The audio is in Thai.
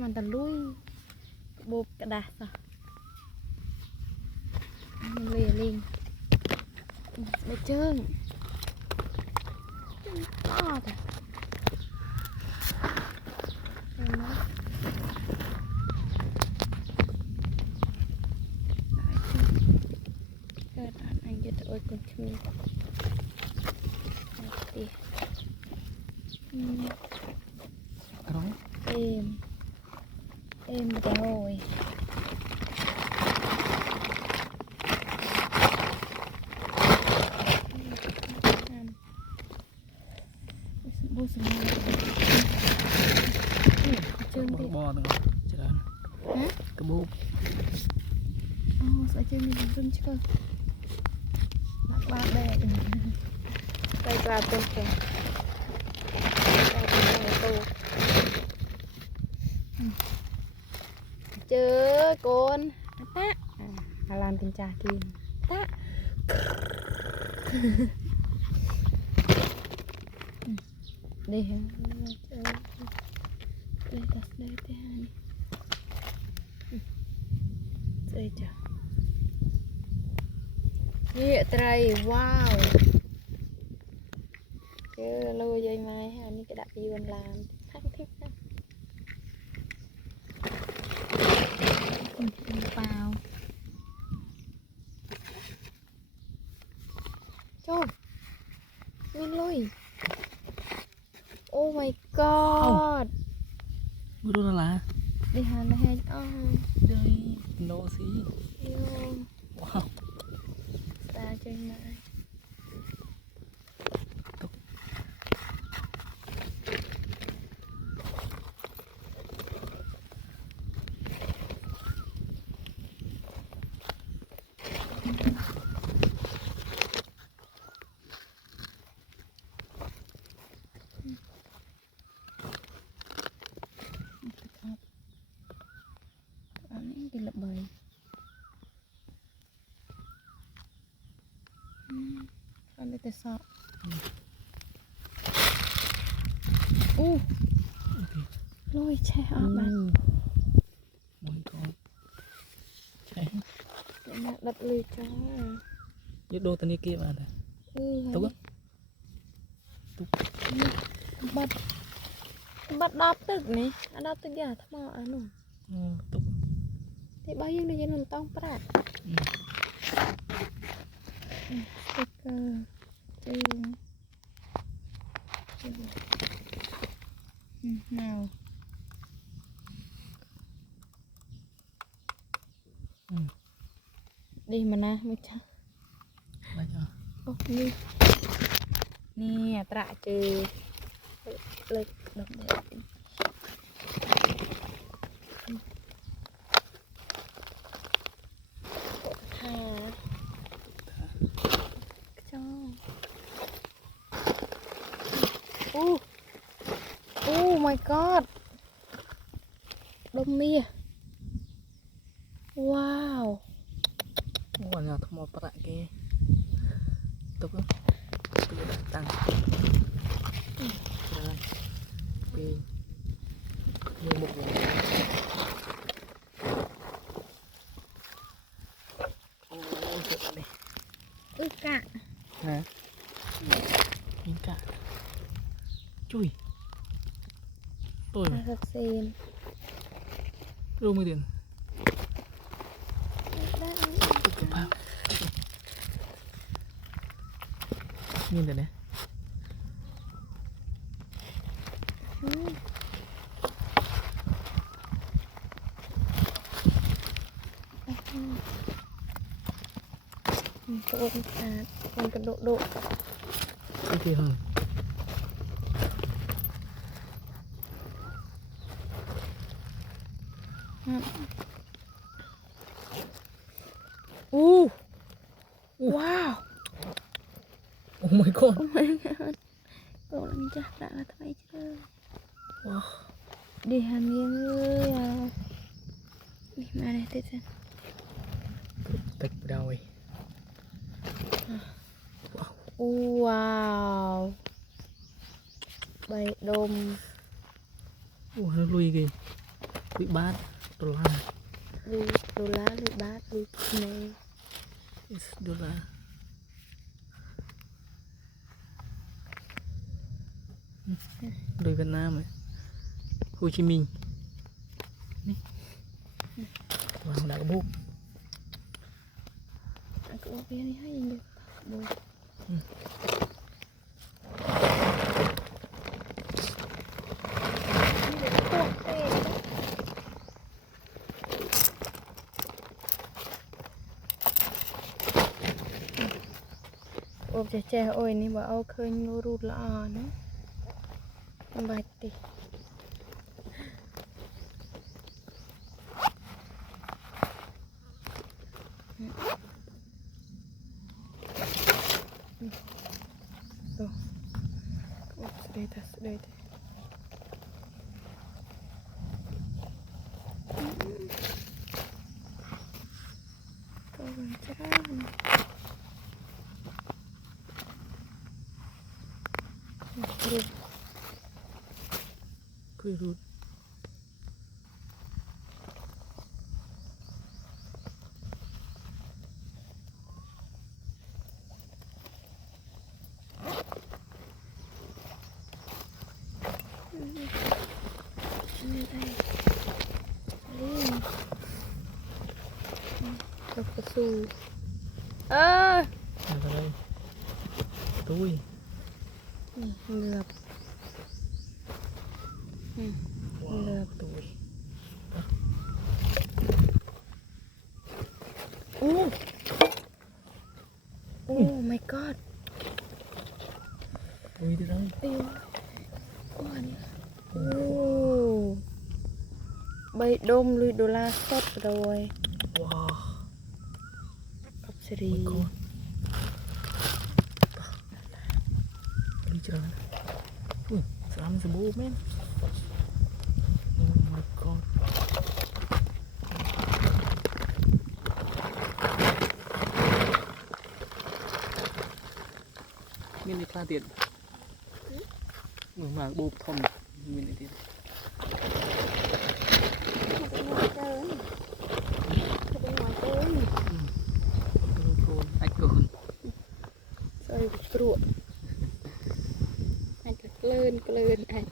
มันตะลุยบุบกระดาษอ่ะเลยลิงไม่เจิ้งอ้อแต่เห็นไหมเกิดอะไรจะตัวคนขมิ้นดีร้องเอ็มจะโอยบูสมาเจิงดิบ่อหนึ่งเจริญกระบุกอ๋อใส่เจิงดิรุ่นชิคกี้หนักบ้าแบกไปกลายเป็นแข็งกลายเป็นแข็งโตเจอโกนตะอาลานตินจากินตะเดี๋ยวเจอเลยตัดเลยแต่ฮันเจอจ้ะนี่ไตรว้าวเจอโลยใหญ่ไหมอันนี้กระดาษปีวันลานทั้งทิพย์นะเปล่าจบวินลุยโอ้ my god ไม่รู้อะไรดิฮันนะฮะอ๋อเดี๋ยวโนสิโยว้าวตาจังไหนอันนี้เป็นระเบิดอันนี้แต่สอบอู้ลอยแช่ออกมามันก็ใช่เดี๋ยวมาดับเลยจ้ายึดโดตัวนี้เก็บอะไรตุ๊กบัดดับตึกนี่อันดับตึกอย่าทำมาอันนู้นตุ๊กที่บ้านยังได้ยินมันต้องปราดสติ๊กเกอร์จึงเนาดีมันนะไม่ใช่อะไรจ้ะโอ้นี่ตราเจอเล็กดอกเด็ดค่ะจ้าโอ้ my god ดมเมียว้าววันนี้ทำมาประเกะตุ๊กตั้งเจริญปีมือบุกเลยโอ้เจ็บเลยกะฮะยิงกะจุ้ยตัวไหมสักเซนรู้มือเดียนนี่เดี๋ยวนะกระโดดขาดมันกระโดดโอเคฮะว้าวโอ้ my god โอ้ my god โกรธมันจะด่าทำไมเจอว้าวดีฮันยังเลยอ่ะนี่มาเลยเต้นติดไปได้ว้าวใบดมโอ้แล้วลุยกี่ lụy bát đô la លុយដុល្លារលុយបាតលុយខ្មែរ is đô la lụy Việt Nam ấy Hồ Chí Minh vàng đã có bút អាក្បូបវានេះហើយយើងយកក្បូបអូបចេះអូយនេះបើអូឃើញរូតល្អណាមិនបាច់ទេអូស្ដីតាស្ដីទេក៏បានច្រើនរូត Quê rút Đây đây. Lên. Cặp cao su. Ơ. Nào vào đây tôi Ngợp. Ngợp. tôi Oh. Oh my god. tôi đi đây Ê. Con. Oh. Bay đôm lùi đô la sốt rồi. wow Cặp seri. con đi chơi làm gì bố men oh my god mình đi pha tiền người mà bố thầm mình đi tiền anh cường Rồi ruộng. Anh cứ lên anh.